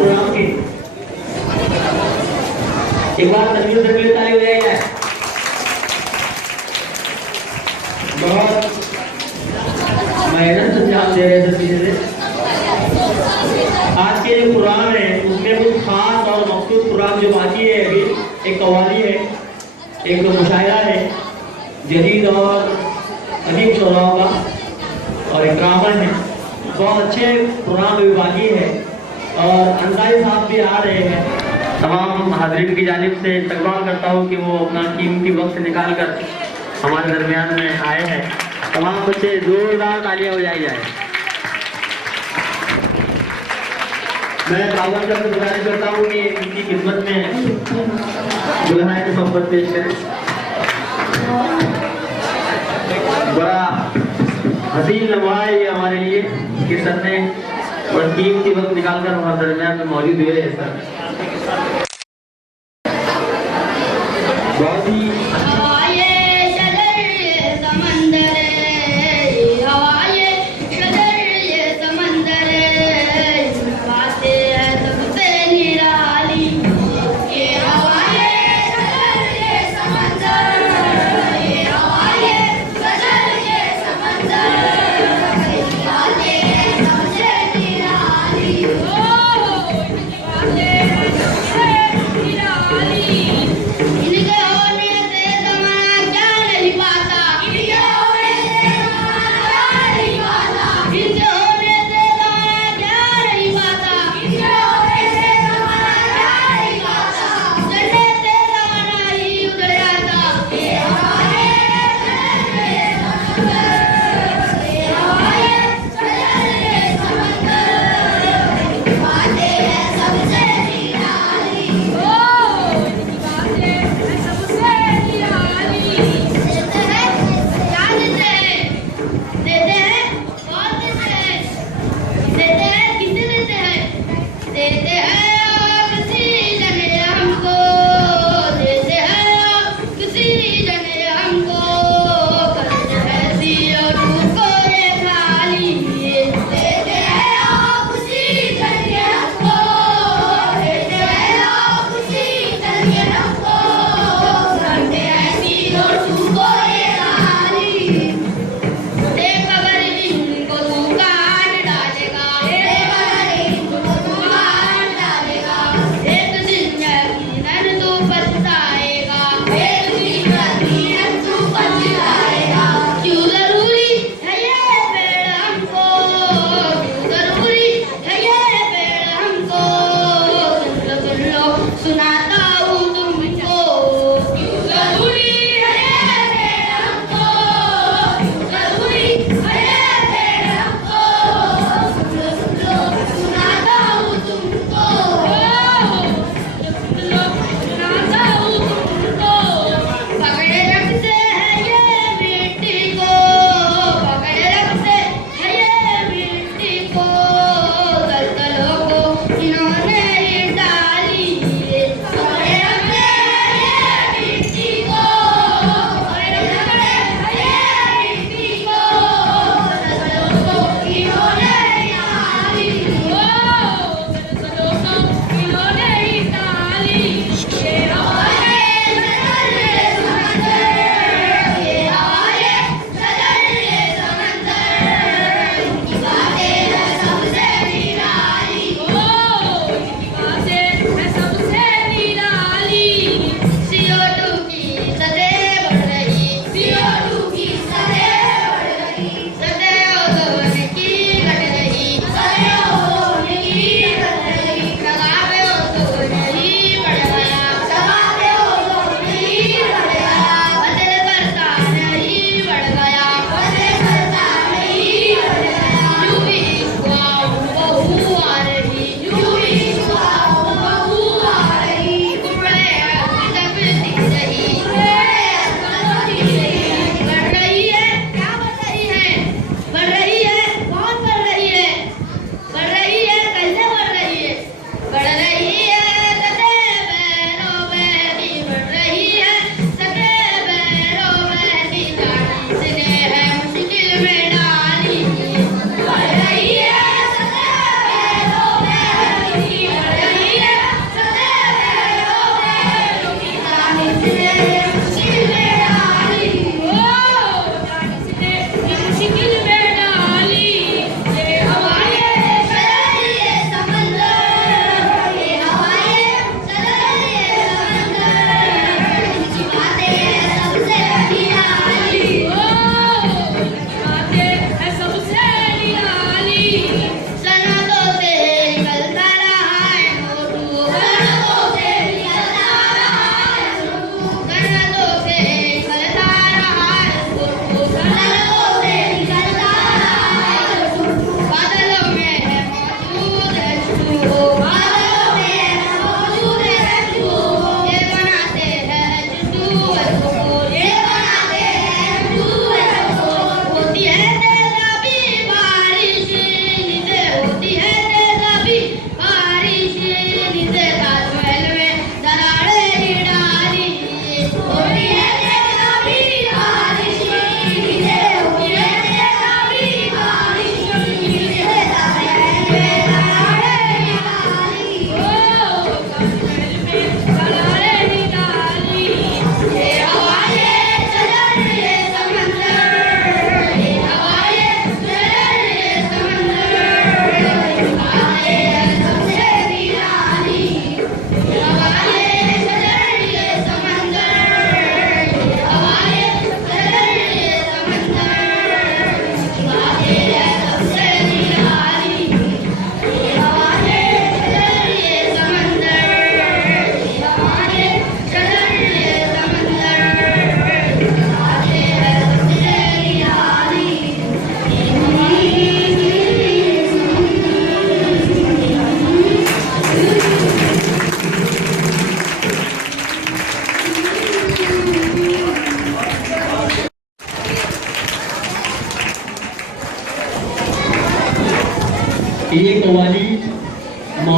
Programme की। एक बार तकबीर से पहले ताली बजाई जाए। बहुत मेहनत से ध्यान दे रहे थे पीछे से। आज के जो प्रोग्राम है उसमें कुछ खास और मखसूस प्रोग्राम जो बाकी है अभी, एक कव्वाली है, एक तो मुशायरा है जदीद और अदीब शोराओं का, और एक ड्रामा है। बहुत अच्छे प्रोग्राम अभी बाकी है और अंदाज़ी साहब भी आ रहे हैं। तमाम हाज़रीन की जानिब से इस्तकबाल करता हूँ कि वो अपना कीमती वक्त निकाल कर हमारे दरमियान में आए हैं। तमाम बच्चे जोरदार तालियां बजाई जाए। मैं बाबा साहब से गुजारिश करता हूँ कि इनकी खिदमत में दुल्हन की मोहब्बत पेश करें। बड़ा हसीन लम्हा है ये हमारे लिए कि सर ने बड़ा कीमती वक्त निकाल कर हमारे दरमियान में मौजूद हुए हैं। सर बहुत ही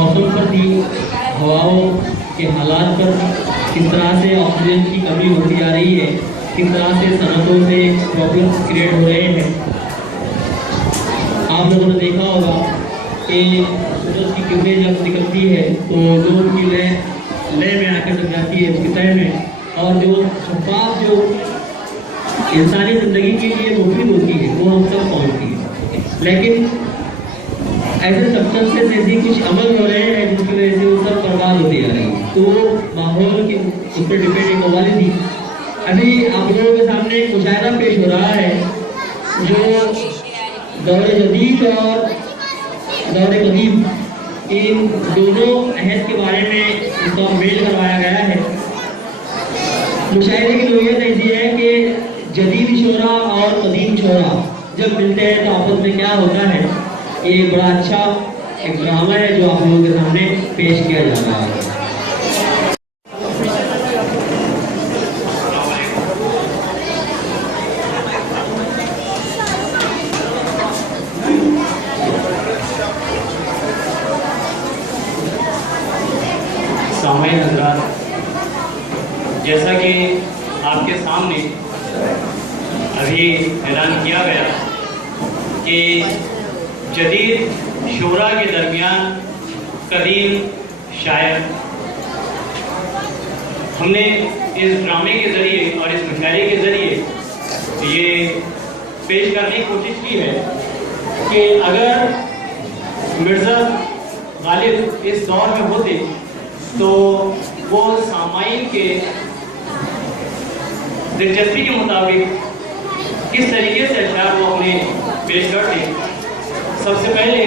मौसम पर थी, हवाओं के हालात पर, किस तरह से ऑक्सीजन की कमी होती जा रही है, किस तरह से सनतों से प्रॉब्लम्स क्रिएट हो रहे हैं। आप लोगों ने देखा होगा कि सूरज की किरणें जब निकलती है तो जो उनकी लय में आकर जब जाती है उसकी तय में, और जो शफाफ जो इंसानी ज़िंदगी के लिए मुफीद होती है वो हम तक पहुँचती है। लेकिन ऐसे सब्सटेंसेस ऐसी कुछ अमल हो रहे हैं जिसकी वजह से वो सब बर्बाद होती जा रही है। तो माहौल की उस पर डिपेंड एक कवाली थी। अभी आप लोगों के सामने एक मुशायरा पेश हो रहा है जो दौरे जदीद और दौरे कदीम इन दोनों अहद के बारे में इसका मेल करवाया गया है। मुशायरे की नोयत ऐसी है कि जदीद शोरा और कदीम शोरा जब मिलते हैं तो आपस में क्या होता है। ये बड़ा अच्छा एक ड्रामा है जो आप लोगों के सामने पेश किया जा रहा है। सामाईन हज़रात, जैसा कि आपके सामने अभी ऐलान किया गया कि जदीद शोरा के दरमियान कदीम शायर, हमने इस ड्रामे के ज़रिए और इस मुशायरे के ज़रिए ये पेश करने की कोशिश की है कि अगर मिर्ज़ा गालिब इस दौर में होते तो वो सामाईन के दिलचस्पी के मुताबिक किस तरीके से अशआर वो अपने पेश करते। सबसे पहले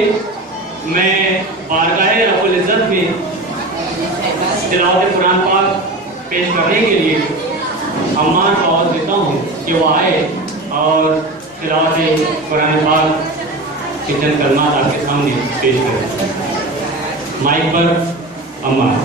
मैं बारगाह रब्बुल इज़्ज़त में तिलावत कुरान पाक पेश करने के लिए अम्मार को आवाज़ देता हूँ कि वो आए और तिलावत कुरान पाक के चंद कलमात आपके सामने पेश करें। माइक पर अम्मार।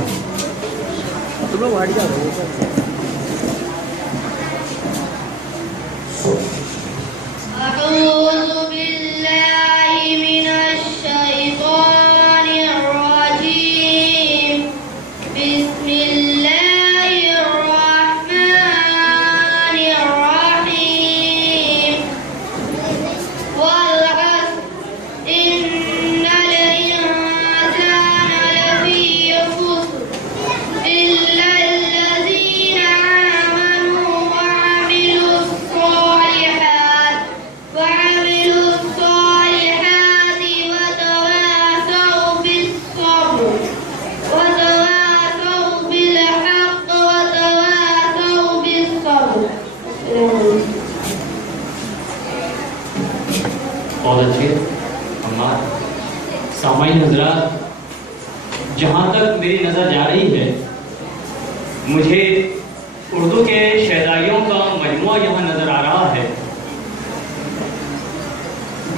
बहुत अच्छे अम्मार। सामाईन हज़रात, जहाँ तक मेरी नज़र जा रही है मुझे उर्दू के शहदाइयों का मजमुआ यहाँ नज़र आ रहा है।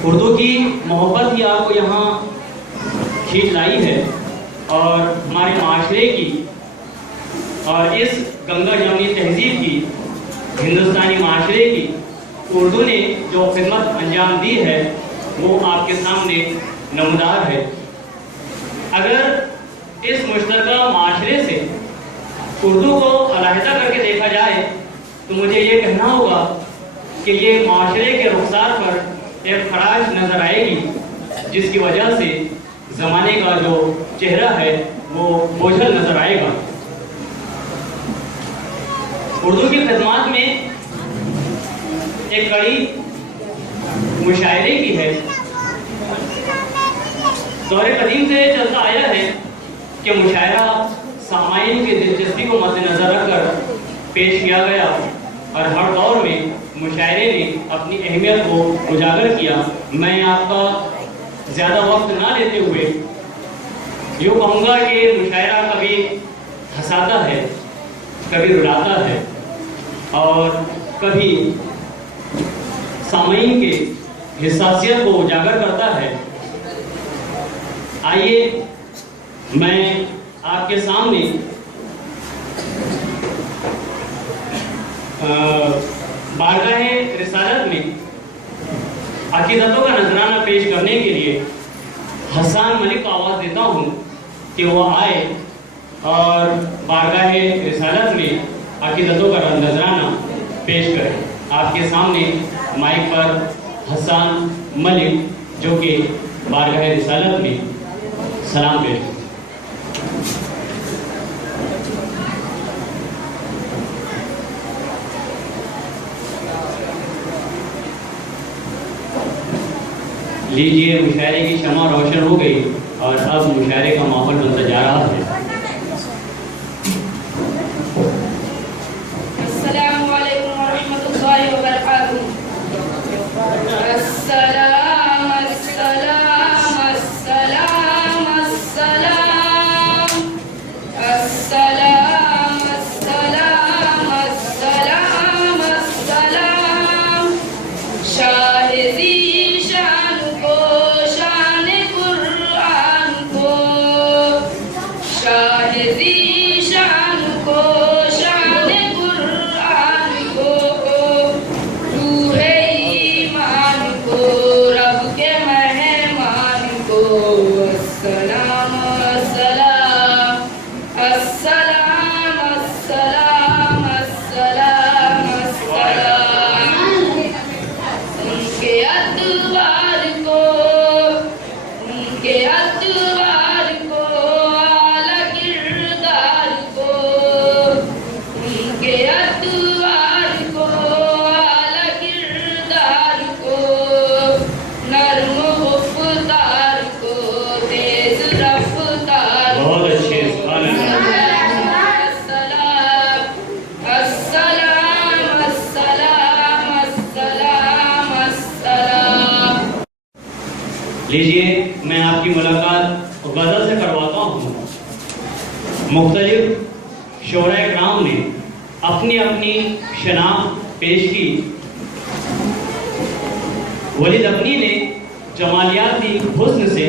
उर्दू की मोहब्बत ही आपको यहाँ खींच लाई है और हमारे माशरे की और इस गंगा जमनी तहजीब की, हिंदुस्तानी माशरे की उर्दू ने जो खिदमत अंजाम दी है वो आपके सामने नमूदार है। अगर इस मुश्तरका माशरे से उर्दू को अलहदा करके देखा जाए तो मुझे ये कहना होगा कि ये माशरे के रुखसार पर एक खराश नज़र आएगी, जिसकी वजह से ज़माने का जो चेहरा है वो बोझल नज़र आएगा। उर्दू की खिदमत में एक कड़ी मुशायरे की है। दौरे कदीम से चलता आया है कि मुशायरा सामाईन की दिलचस्पी को मद्देनजर रखकर पेश किया गया और हर दौर में मुशायरे ने अपनी अहमियत को उजागर किया। मैं आपका ज़्यादा वक्त ना लेते हुए यूँ कहूँगा कि मुशायरा कभी हंसाता है, कभी रुलाता है और कभी सामाईन के हिस्सासियत को उजागर करता है। आइए मैं आपके सामने बारगाह रिसालत में अकीदतों का नजराना पेश करने के लिए हसन मलिक को आवाज़ देता हूँ कि वो आए और बारगाह रिसालत में अकीदतों का नजराना पेश करें। आपके सामने माइक पर हसन मलिक जो कि बारगाह रिसालत में सलाम पेश करें। लीजिए, मुशायरे की शमा रोशन हो गई और अब मुशायरे का माहौल बनता जा रहा है। अस्सलामु अलैकुम वरहमतुल्लाहि वबरकातुहू। अस्सलाम अस्सलाम अस्सलाम अस्सलाम अस्सलाम अस्सलाम अस्सलाम अस्सलाम। शाहिदी शान को शान कुरान को, शाहिदी शान को शान कुरान को, रूहे ईमान को रब के मेहमान को। अस्सलाम अस्सलाम अस्सलाम अस्सलाम अस्सलाम अस्सलाम। उनके अतवार को, उनके अतवार को, आला किरदार को, उनके अतवार को, आला किरदार को, नर्म गुफ्तार को, तेज रफ्तार को। बहुत अच्छे, सुभान अल्लाह। अस्सलाम अस्सलाम अस्सलाम अस्सलाम। लीजिए, मैं आपकी मुलाकात गज़ल से करवाता हूँ। मुख्तलिफ शोराए कराम ने अपनी अपनी शनाख्त पेश की। वलीद अब्नी ने जमालियाती हुस्न से,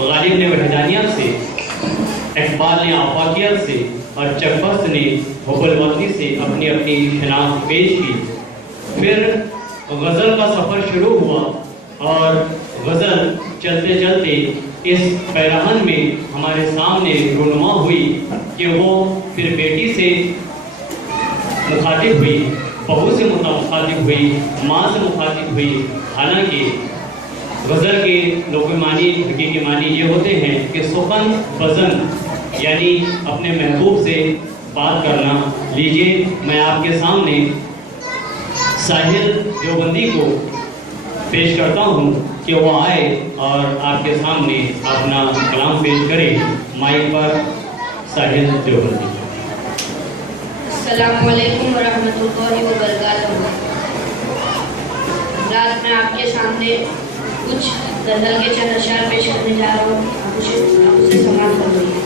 गालिब ने वहदानियत से, इकबाल ने आफाकियत से और चकबस्त ने हुब्बुल वतनी से अपनी अपनी शनाख्त पेश की। फिर गज़ल का सफ़र शुरू हुआ और गज़ल चलते चलते इस पैराहन में हमारे सामने रुनुमा हुई कि वो फिर बेटी से मुखातिब हुई, बहू से मुखातिब हुई, माँ से मुखातिब हुई। हालांकि गज़ल के लोग मानी, हकीकी मानी ये होते हैं कि सुखन बज़न यानी अपने महबूब से बात करना। लीजिए, मैं आपके सामने साहिल देवबंदी को पेश करता हूँ कि वो आए और आपके सामने अपना कलाम पेश करे। माइक पर साहिल देवबंदी। अस्सलामु अलैकुम वरहमतुल्लाहि वबरकातुहू। रात में आपके सामने कुछ गज़ल के चंद अशआर पेश करने जा रहा हूँ। आप उसे समाप्त कर लीजिए।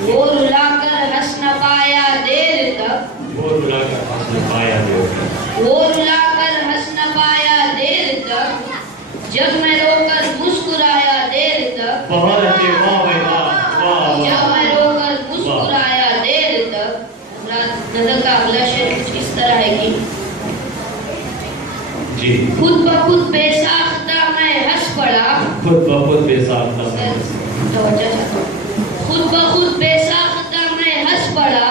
वो रुलाकर हंस न पाया देर तक, वो रुलाकर हंस न पाया देर तक, वो रुलाकर हंस न पाया देर तक, जब मैं रोकर मुस्कुराया देर तक। बहुत अच्छे, वाह भाई वाह, वाह जब वाह। मैं रोकर मुस्कुराया देर तक। गज़ल का अगला शेर कुछ इस तरह है कि जी, खुद ब खुद बेसाख्ता मैं हंस पड़ा, खुद ब खुद बेसाख्ता मैं, तवज्जो चाहता हूँ। खुद ब खुद बेसाख्ता मैं हंस पड़ा,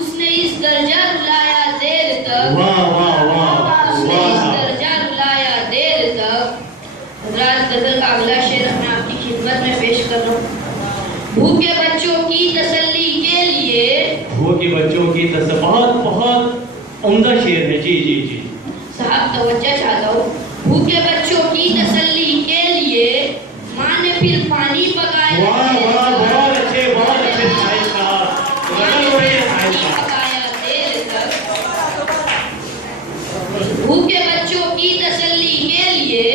उसने इस दर्जा रुलाया देर तक। वाह वाह वाह उसने इस वाह। दर्जा रुलाया देर तक। हज़रात, गज़ल का अगला शेर मैं आपकी खिदमत में पेश कर रहा हूँ। भूखे बच्चों की तसल्ली के लिए, भूखे बच्चों की तसल्ली, बहुत बहुत उम्दा शेर है। जी जी जी साहब तवज्जो चाहता हूँ। भूखे बच्चों की तसल्ली के लिए माँ ने फिर पानी पकाया। वाह वाह, बहुत अच्छे, बहुत अच्छे साहिल साहब, गज़ल हो रही है साहिल साहब। पकाया देर तक। भूखे बच्चों की तसल्ली के लिए,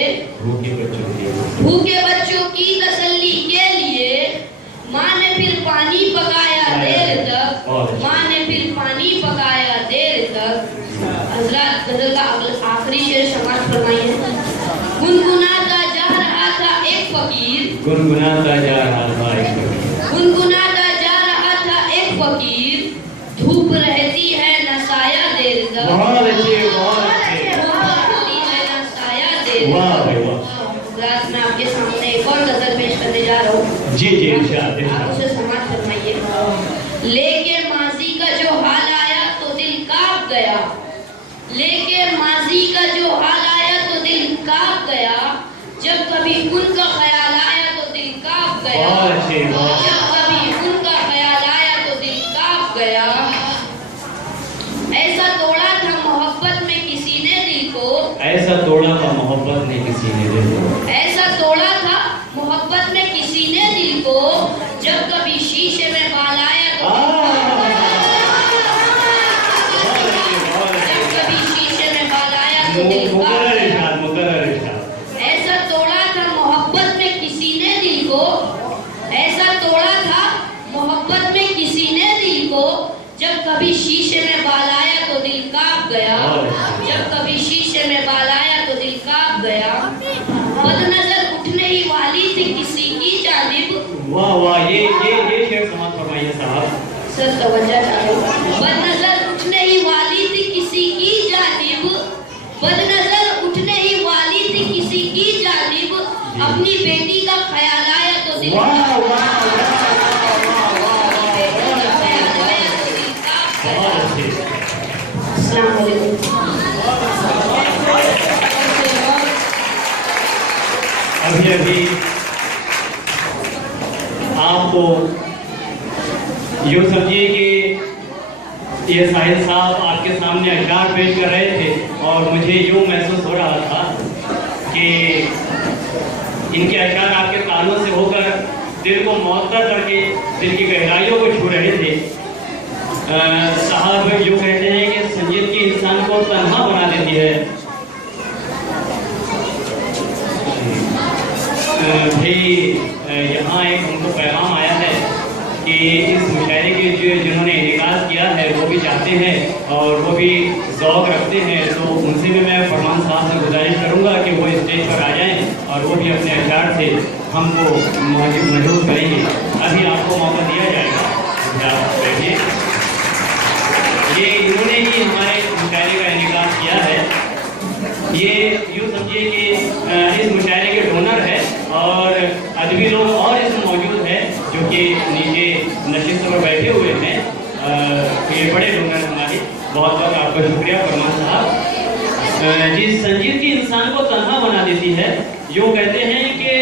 भूखे बच्चों की, भूखे बच्चों की तसल्ली के लिए माँ ने फिर पानी पकाया देर तक। माँ ने फिर पानी पकाया देर तक। हज़रात, गज़ल का आखिरी शेर समाप्त फरमाइए। गुनगुनाता जा रहा था एक फकीर, गुनगुनाता जा रहा था एक फकीर, गुनगुनाता जा रहा था एक फकीर। धूप रहती है न साया देर तक। बहुत अच्छे, बहुत अच्छे, धूप रहती है न साया देर तक। वाह भाई वाह। हज़रात, मैं आपके सामने एक और गज़ल पेश करने जा रहा हूँ। जी जी इरशाद आप इरशाद। उसे समाप्त फरमाइए। लेके माजी का जो हाल आया तो दिल कांप गया, लेके माजी का जो हाल आया तो दिल कांप गया, जब कभी उनका ख्याल आया तो दिल कांप गया, बहुत अच्छे, बहुत जब कभी उनका ख्याल आया तो दिल कांप गया। ऐसा तोड़ा था मोहब्बत में किसी ने दिल को, ऐसा तोड़ा था मोहब्बत ने किसी ने दिल को, ऐसा तोड़ा था मोहब्बत में किसी ने दिल को, जब कभी शीशे में बाल आया तो जब कभी शीशे में बाल आया तो दिल कांप मुकर्रर गया। इरशाद मुकर्रर इरशाद। ऐसा तोड़ा था मोहब्बत में किसी ने दिल को, ऐसा तोड़ा था मोहब्बत में किसी ने दिल को, जब कभी शीशे में बाल आया तो दिल कांप गया, जब कभी शीशे में बाल आया तो दिल कांप गया। बदनजर उठने ही वाली थी किसी की जानिब, वाह वाह, ये शेर समाप्त फरमाइए साहब। सर तवज्जो चाहे। बदनजर उठने ही वाली थी किसी की जानिब, बदनजर उठने ही वाली थी किसी की जानिब, अपनी बेटी का ख्याल आया तो दिल वाह कांप वाह बहुत अच्छे। अस्सलाम वालेकुम। अभी अभी आपको यूँ समझिए कि ये साहिल साहब आपके सामने अशआर पेश कर रहे थे और मुझे यूँ महसूस हो रहा था कि इनके अशआर आपके कानों से होकर दिल को मुअत्तर करके दिल की गहराइयों को छू रहे थे। साहब यूँ कहते हैं कि संजीदगी इंसान को तन्हा बना देती है। भाई यहाँ एक हमको पैगाम आया है कि इस मुशायरे के जिन्होंने इनेकाज किया है वो भी चाहते हैं और वो भी ज़ौक़ रखते हैं, तो उनसे भी मैं फरमान साहब से गुजारिश करूँगा कि वो स्टेज पर आ जाएं और वो भी अपने अशआर से हमको मौजूद करेंगे। अभी आपको मौका दिया जाएगा, आप बैठिए। ये इन्होंने ही हमारे मुशायरे का इनेकाज किया है। ये यूँ समझिए कि इस मुशायरे के डोनर है और अदबी लोग और इसमें मौजूद है जो कि नीचे नशिस्त पर बैठे हुए हैं। ये बड़े डोनर हमारे, बहुत बहुत आपका शुक्रिया फरमान साहब। जी, संजीदगी इंसान को तन्हा बना देती है। यूँ कहते हैं कि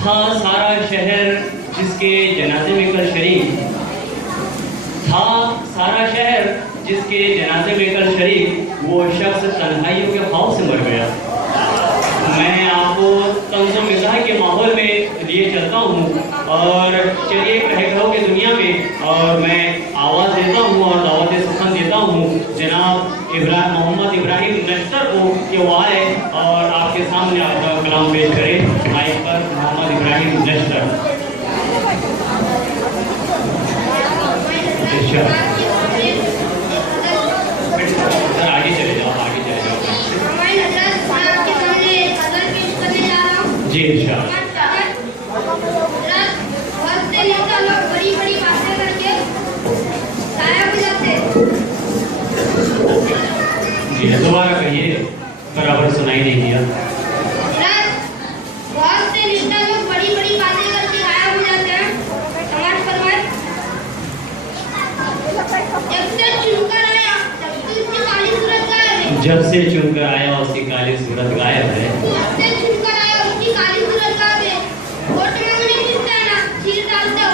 था सारा शहर जिसके जनाजे में कल शरीक, था सारा शहर जिसके जनाजे में कल शरीक, वो शख्स तन्हाइयों के खौफ से मर गया। मैं आपको तंज़ो मिज़ाह के माहौल में लिए चलता हूँ और चलिए कहकहो की दुनिया में, और मैं आवाज़ देता हूँ और दावत सुखन देता हूँ जनाब मोहम्मद इब्राहिम नश्तर को कि वो आए और आपके सामने आपका कलाम पेश करें। माइक पर मोहम्मद इब्राहिम नश्तर। आगे चले जाओ, आगे चले जाओ। जी इरशाद। बड़ी बड़ी बातें करके गायब हो जाते। जी दोबारा कहिए, बराबर सुनाई नहीं दिया। बहुत से नेता लोग बड़ी बड़ी बातें करके गायब हो जाते हैं। समाज फरमाए। जब से चुनकर आया उसकी काली सूरत गायब है। जब से चुनकर आया उसकी काली सूरत गायब है। वोट मांगने किससे ना चीर डालते हो।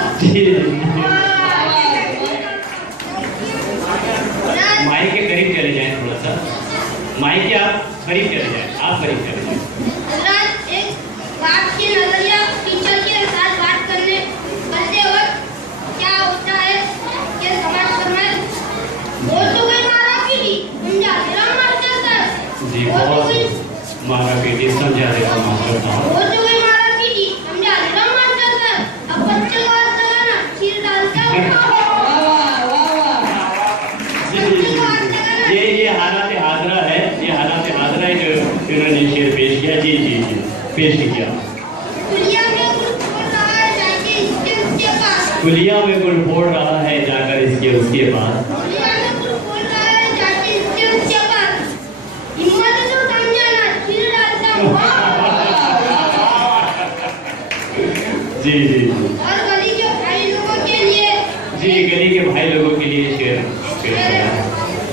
माइक के करीब चले जाएं, थोड़ा सा माइक के आप करीब चले जाएं, आप करीब चले जाएं। हजरत, एक बाप की नजरिया टीचर के साथ बात करते वक्त क्या होता है ये समाज फरमाए। वो तो कोई मारा पीटी समझा तेरा मास्टर सर। जी बहुत मारा पीटी समझा देगा मास्टर साहब। वो तो कोई मारा पीटी समझा तेरा मास्टर सर। अब बच्चे को हाथ लगाना चीर डालता हूँ। ये हालात हाजरा है, ये हालात हाजरा है जो इन्होंने शेर पेश किया। जी जी जी पेश किया। कुलिया में गुड़ फोड़ रहा है जाके इसके उसके पास। कुलिया में गुड़ फोड़ रहा है जाकर इसके उसके पास। कुलिया में गुड़ फोड़ रहा है जाके इसके उसके पास। हिम्मत है तो समझाना चीर डालता हूँ। जी जी जी जी और गली के भाई लोगों के लिए जी, गली के भाई लोगों के लिए शेर पेश कर रहा है।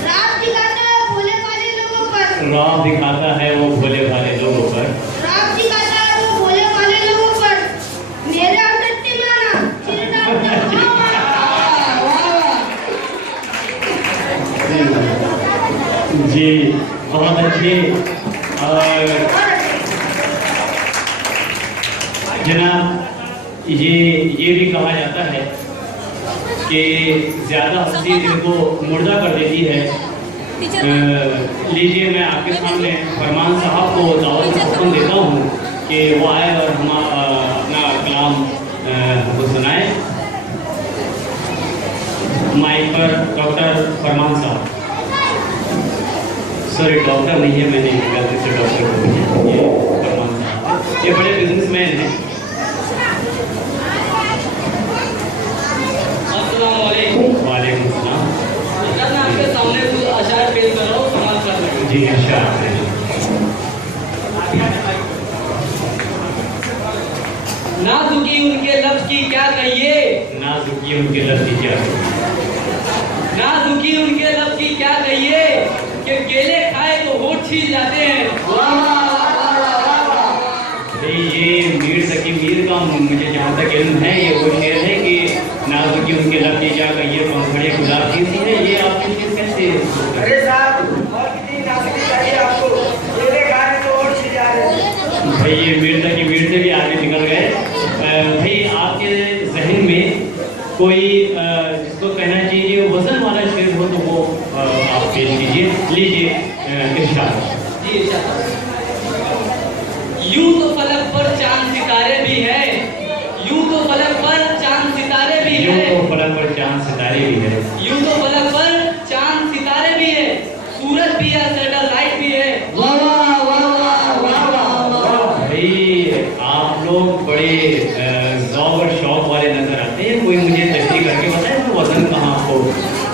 रात दिखाता है भोले भाले लोगों पर, राह दिखाता है वो भोले भाले लोगों पर, रात दिखाता है वो भोले भाले लोगों पर, मेरे अटट्टी माना फिर डालता जी बहुत अच्छे। और जनाब ये भी कहा जाता है कि ज़्यादा हंसी दिल को मुर्दा कर देती है। लीजिए मैं आपके सामने फरमान साहब को दावत का हुक्म देता हूँ कि वो आए और हम अपना कलाम हमको सुनाए। माइक पर डॉक्टर फरमान साहब। सॉरी डॉक्टर नहीं है, मैंने गलती से डॉक्टर बोल दिया। ये फरमान साहब ये बड़े बिजनेसमैन हैं। वालेकुम सलाम। मैं आपके सामने कुछ अशार पेश कर रहा हूँ, समाज कर रहा हूँ। जी इरशाद। ना झुकी उनके लफ्ज की क्या कहिए, ना झुकी उनके लफ्ज की क्या कहिए, ना झुकी उनके लफ्ज की क्या कहिए कि केले खाए तो होठ छील जाते हैं। ये मीर तकी मीर का मुझे जहाँ तक इल्म है ये वो शेर है कि ना झुकी उनके लफ्ज की क्या कहिए, पंखड़ी गुलाब की सी है। ये आपकी शेर कैसे? अरे साहब और कितनी नासुकी चाहिए आपको? केले खाने तो और छी जा रहे हैं। भाई ये मीर से भी आगे निकल गए। भाई आपके जहन में कोई जिसको कहना चाहिए वजन वाला शेर हो तो वो आप पेश कीजिए। लीजिए इरशाद। जी इरशाद। यूं तो फलक पर चांद सितारे भी है, यूं तो फलक पर चांद सितारे भी यूं है, तो फलक पर चांद सितारे भी है, यूं तो फलक पर चांद सितारे भी है, सूरज भी है, सैटेलाइट भी है। वाह वाह वाह वाह वाह वाह। भाई आप लोग बड़े ज़ौक़ और शौक वाले नजर आते हैं। कोई मुझे तशरीह करके बताए तो वजन कहाँ आपको?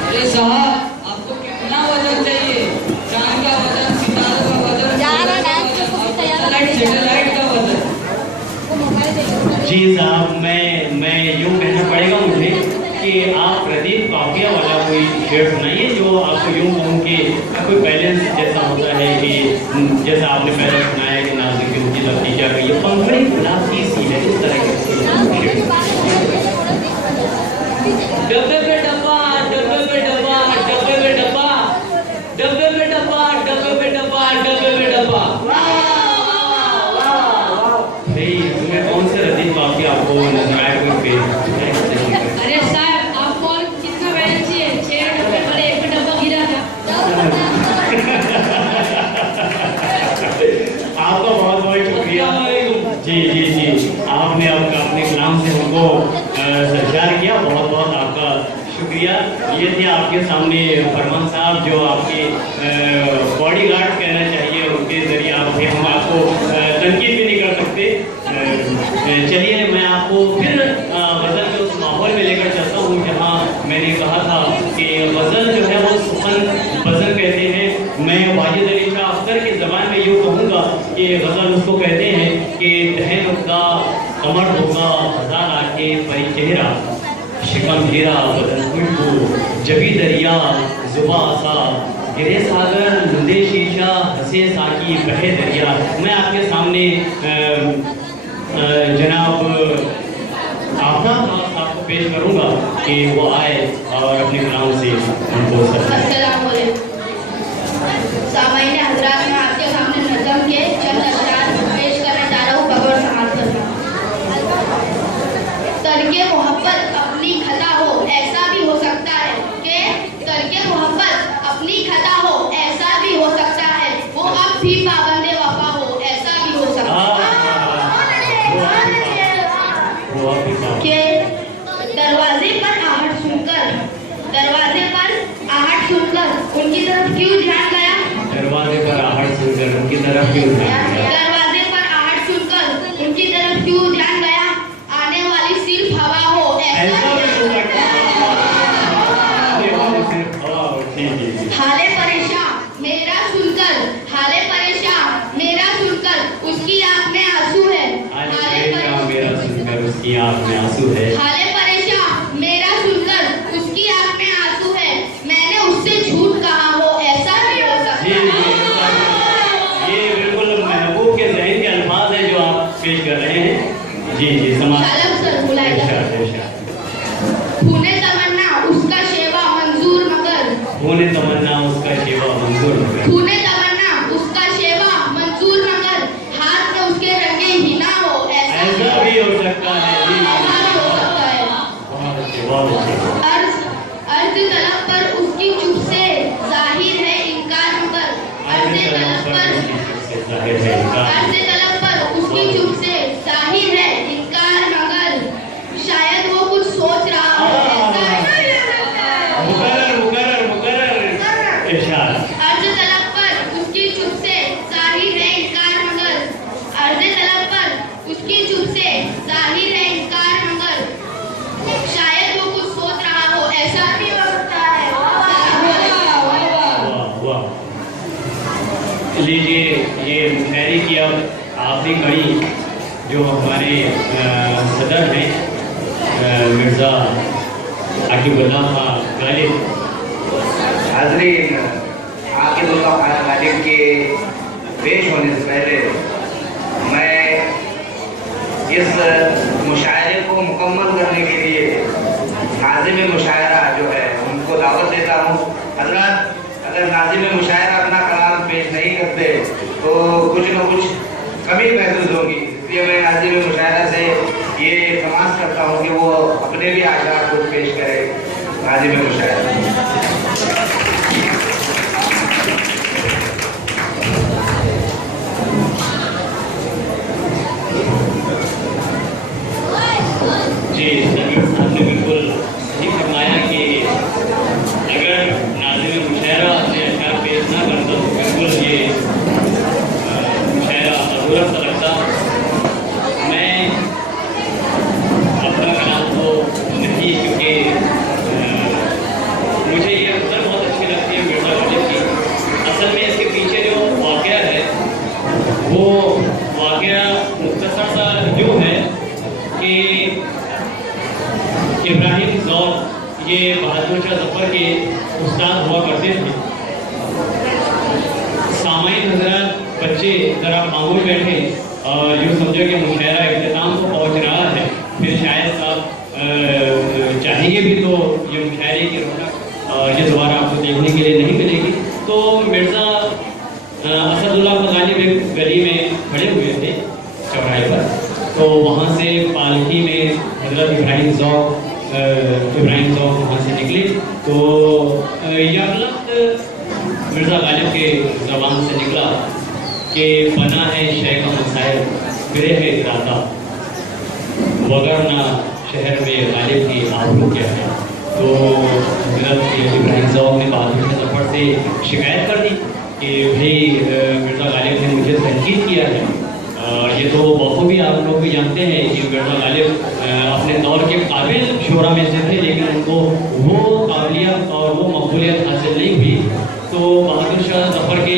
अरे साहब आपको कितना वजन चाहिए? चांद का वजन, सितारों का वजन, सैटेलाइट का वजन। जी साहब मैं यूँ कहना पड़ेगा मुझे कि आप प्रदीप काफिया वाला कोई शेर सुनाइए जो आपको यूँ कहूँ कि कोई बैलेंस जैसा होता है कि जैसा आपने पहले सुनाया कि नाज़िक की उनकी नतीजा का ये पंखड़ी गुलाब की सी है, इस तरह के डब्बे पे डब्बा, डब्बे पे डब्बा, डब्बे पे डब्बा, डब्बे पे डब्बा, डब्बे पे डब्बा, डब्बे पे डब्बा। नहीं इसमें कौन से रदीफ काफिया आपको नजर आए कोई पेश? अरे साहब आपको और कितना बैलेंस चाहिए? 6 डब्बे पड़े, एक पे डब्बा गिरा था। आपका बहुत बहुत शुक्रिया। जी जी जी आपने अपने कलाम से हमको सरशार किया, बहुत बहुत आपका शुक्रिया। ये थे आपके सामने फरमान साहब जो आपके बॉडीगार्ड कहना चाहिए, उनके जरिए आप थे। हम आपको तनकीद भी नहीं कर सकते। चलिए मैं आपको फिर गज़ल के उस माहौल में लेकर चलता हूँ जहाँ मैंने कहा था कि गज़ल जो है वो सुखन गज़ल कहते हैं। मैं वाजिद अली शाह अख्तर की ज़बान में यूँ कहूँगा कि गज़ल उसको कहते हैं कि तहन उठा कमर होगा हज़ार आके परी चेहरा, शिकम घेरा बदन खुशबू जबी दरिया जुबा सा गिरे सागर लुंदे शीशा हंसे साकी बहे दरिया। मैं आपके सामने जनाब आफ्ताब साहब को पेश करूँगा कि वो आए और अपने कलाम से हमको अस्सलाम वालेकुम। सामाईन हज़रात, मैं आपके सामने नज़म के चंद अशआर पेश करने जा रहा हूँ बगैर समाअत करना। तरके मोहब्बत अपनी खता हो ऐसा भी हो सकता है कि तरके मोहब्बत अपनी खता हो ऐसा भी हो सकता है, वो अब भी पाबंदे वफा हो ऐसा भी हो सकता है कि दरवाजे पर आहट सुनकर उनकी तरफ क्यों ध्यान गया, दरवाजे पर आहट सुनकर उनकी तरफ क्यों ध्यान गया, दरवाजे पर आहट सुनकर उनकी तरफ क्यों ध्यान गया, आने वाली सिर्फ हवा हो ऐसा भी हो सकता है। हाले परेशान मेरा सुनकर उसकी आंख में आंसू है, हाले परेशान मेरा सुनकर उसकी आंख में आंसू है। खाले परेशान मेरा सुनकर उसकी आंख में आंसू है, मैंने उससे झूठ कहा हो, ऐसा नहीं हो जी सकता। ये बिल्कुल महबूब के ज़हन के अल्फाज हैं जो आप पेश कर रहे हैं। जी जी समाज शालब सर बुलाए इरशाद। खूने तमन्ना उसका शेवा मंजूर मगर, खूने तमन्ना उसका शेवा मंजूर मगर, खूने तमन्ना उसका शेवा मंजूर मगर, हाथ में उसके रंगे हिना हो, ऐसा भी हो सकता है। जी ऐसा भी हो सकता है। बहुत अच्छे, बहुत अच्छे। अर्ज तलब पर उसकी चुप से जाहिर है इनकार मगर, अर्ज तलब पर जाहिर है इनकार, अर्ज तलब पर उसकी चुप से जाहिर है इनकार मगर, शायद वो कुछ सोच रहा हो, ऐसा नहीं हो सकता है। मुकर्रर इरशाद। अर्ज तलब पर उसकी चुप से जाहिर है इनकार मगर, अर्ज तलब पर उसकी चुप से जाहिर है इनकार मगर, शायद वो कुछ सोच रहा हो, ऐसा भी हो सकता है। वाह वाह। लीजिए ये मुशायरे की अब आखिरी कड़ी जो हमारे सदर हैं मिर्ज़ा आकिबुल्लाह खां गालिब। हाज़रीन, आकिबुल्लाह खां गालिब के पेश होने से पहले मैं इस मुशायरे को मुकम्मल करने के लिए नाज़िम मुशायरा जो है उनको दावत देता हूँ। हज़रात, अगर नाज़िम मुशायरा अपना कलाम पेश नहीं करते तो कुछ न कुछ कमी महसूस होगी, इसलिए मैं नाज़िम मुशायरा से ये तमाश करता हूँ कि वो अपने भी आशार को पेश करें। नाज़िम मुशायरा। जी समीर साहब ने बिल्कुल सही फरमाया कि अगर नाज़िम मुशायरा अपने अशआर पेश ना करता तो बिल्कुल ये मुशायरा अधूरा सा लगता। मैं अपना कलाम तो नहीं, क्योंकि मुझे ये गज़ल बहुत अच्छी लगती है मिर्ज़ा गालिब की। असल में इसके पीछे जो वाक़या है वो वाक़या मुख्तसर सा यूँ है कि इब्राहिम ज़ौक़ ये बहादुर शाह ज़फ़र के उस्ताद हुआ करते थे। सामाईन हज़रात, बच्चे ज़रा खामोश बैठे और यूँ समझो कि मुशायरा इख्तिताम को पहुँच रहा है, फिर शायद साहब चाहेंगे भी तो ये मुशायरे की रौनक ये दोबारा आपको देखने के लिए नहीं मिलेगी। तो मिर्ज़ा असदुल्लाह खां गालिब एक गली में खड़े हुए थे चौराहे पर, तो वहाँ से पालकी में हज़रत इब्राहिम ज़ौक़ वहाँ से निकले। तो यह लफ्ज़ मिर्ज़ा गालिब के ज़बान से निकला कि बना है शेख मसाइल फिरे है इरादा, वगरना शहर में गालिब की आबरू क्या है। तो हज़रत इब्राहिम ज़ौक़ ने बहादुर शाह ज़फ़र से शिकायत कर दी कि भाई मिर्ज़ा गालिब ने मुझे तनकीद किया है। ये तो बखूबी आप लोग भी जानते हैं कि मिर्ज़ा गालिब अपने दौर के काबिल शोरा में से थे, लेकिन उनको वो काबिलियत और वो मकबूलियत हासिल नहीं हुई। तो बहादुर शाह ज़फ़र के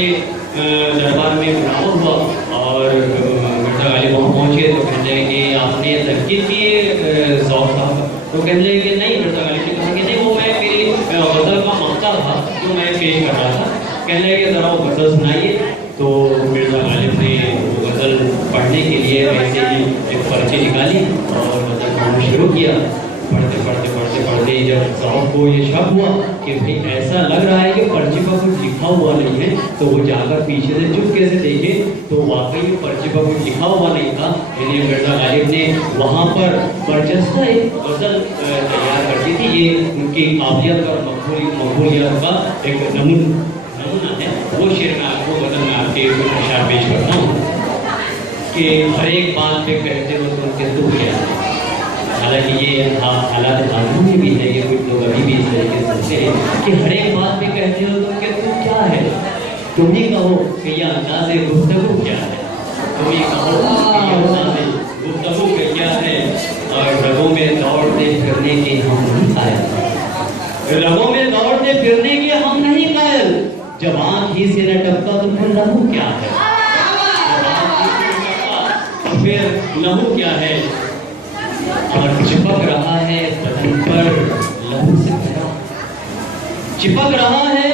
दरबार में बुलावा हुआ और मिर्ज़ा गालिब वहाँ पहुँचे तो कहने लगे कि आपने तनकीद की ज़ौक़ साहब। तो कहने लगे कि नहीं, मिर्ज़ा गालिब ने कहा कि नहीं, वो मैं मेरी गज़ल का मौका था जो मैं पेश कर रहा था। कहने लगे ज़रा वो गज़ल सुनाइए। तो मिर्ज़ा गालिब ने वो गज़ल पढ़ने के लिए वैसे ही एक पर्ची निकाली और गज़ल पढ़ना शुरू किया। पढ़ते पढ़ते पढ़ते पढ़ते जब ज़ौक़ को ये शक हुआ कि भाई ऐसा लग रहा है कि पर्ची पर कुछ लिखा हुआ नहीं है, तो वो जाकर पीछे से चुपके से देखे तो वाकई पर्ची पर कुछ लिखा हुआ नहीं था। यानी मिर्ज़ा गालिब ने वहाँ पर बर्जस्ता एक गज़ल तैयार कर दी थी। ये उनकी काबिलियत और मकबूलियत का एक नमूना है। वो शेर में आपको गज़ल में आपके अशआर पेश करता हूँ कि हर एक बात पे कहते हो तो उनके दुख क्या है। हालांकि ये हालात आजू में भी है, ये कुछ लोग अभी भी इस तरीके से सोचते हैं कि हर एक बात पे कहते हो तो उनके दुख क्या है। तुम ही कहो कि यह अंदाज़े गुफ्तगू क्या है, तुम ही कहो कि यह अंदाज़े गुफ्तगू क्या है। और रगों में दौड़ते फिरने के हम नहीं कायल, रगों में दौड़ते फिरने के हम नहीं कायल, जब आँख ही से न टपका तो फिर लहू क्या है, फिर लहू क्या है। चिपक रहा है बदन पर लहू से पैरा, चिपक रहा है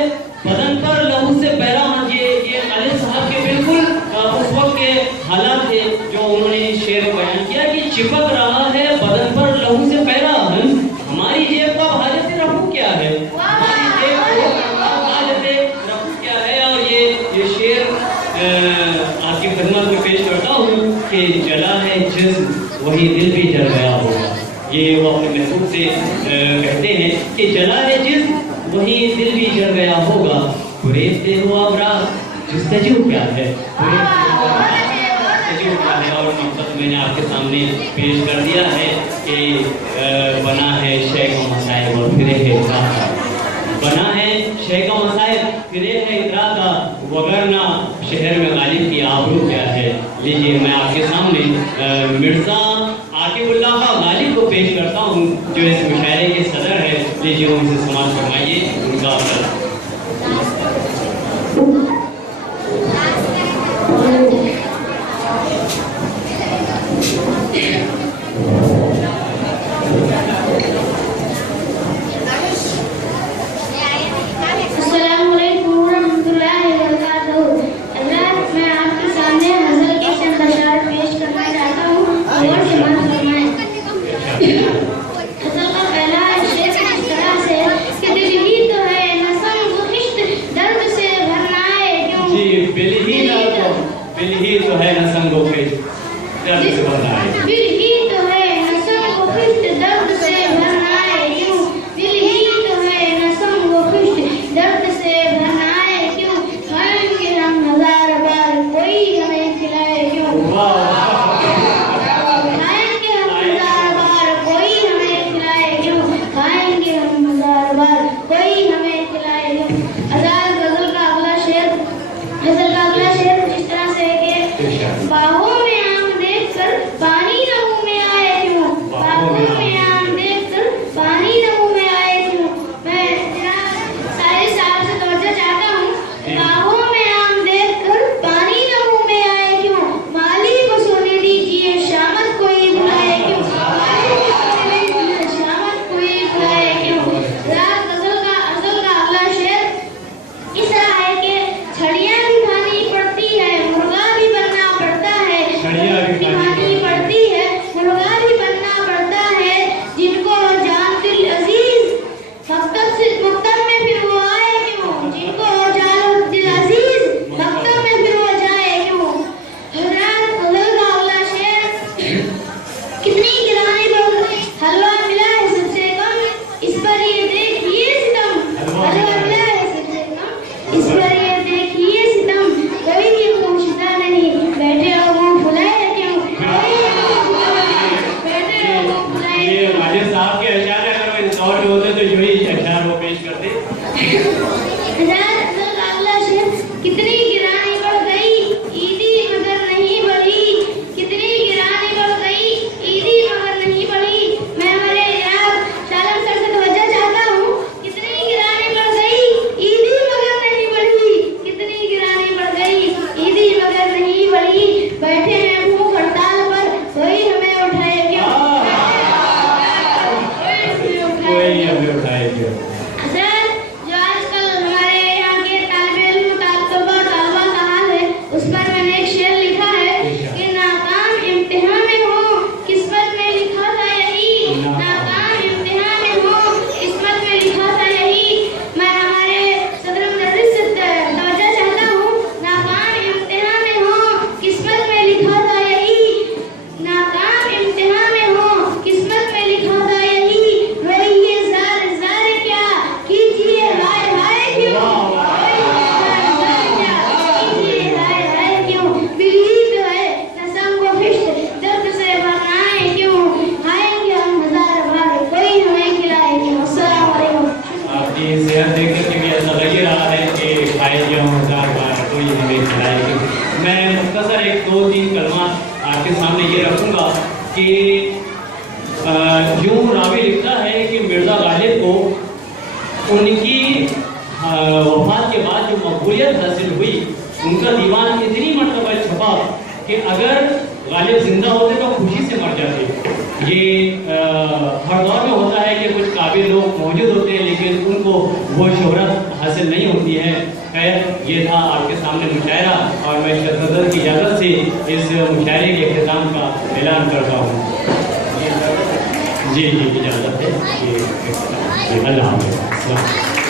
बदन पर लहू से पैरा। ये खालिद साहब के बिल्कुल उस वक्त के हालात थे जो उन्होंने शेर बयान किया कि चिपक रहा है बदन पर लहू से पैरा। हमारी जेब का हाजत रफू क्या है, हमारी जेब का हाजत रफू क्या है। और ये शेर आपकी खिदमत में पेश करता हूँ कि जला है जिस्म वही दिल भी जल गया होगा। ये वो अपने महबूब से कहते हैं कि जला है जिस्म वही दिल भी जल गया होगा। गुरेजते हो अब रात जिस्तजू क्या है, जिस्तजू क्या है। और मकसद मैंने आपके सामने पेश कर दिया है कि बना है शेख मसाइब और फिरे है इतरा का, बना है शेख मसाइब फिरे है इतरा का, वगरना शहर में गालिब की आबरू क्या है। लीजिए मैं आपके सामने मिर्जा आतिफुल्लाह का गालिब को पेश करता हूँ जो इस मुशायरे के सदर है। लीजिए उनसे समाज फरमाइए उनका यूं रावी लिखता है कि मिर्ज़ा गालिब को उनकी वफात के बाद जो मकबूलियत हासिल हुई, उनका दीवान इतनी मरतबा छपा कि अगर गालिब जिंदा होते तो खुशी से मर जाते। ये हर दौर में होता है कि कुछ काबिल लोग मौजूद होते हैं लेकिन उनको वो शोहरत हासिल नहीं होती है। खैर, ये था आपके सामने मुशायरा और मैं सदर की इजाज़त से इस मुशायरे के इख्तिताम का ऐलान करता हूँ। जी जी इजाज़त है। अल्लाह हाफ़िज़।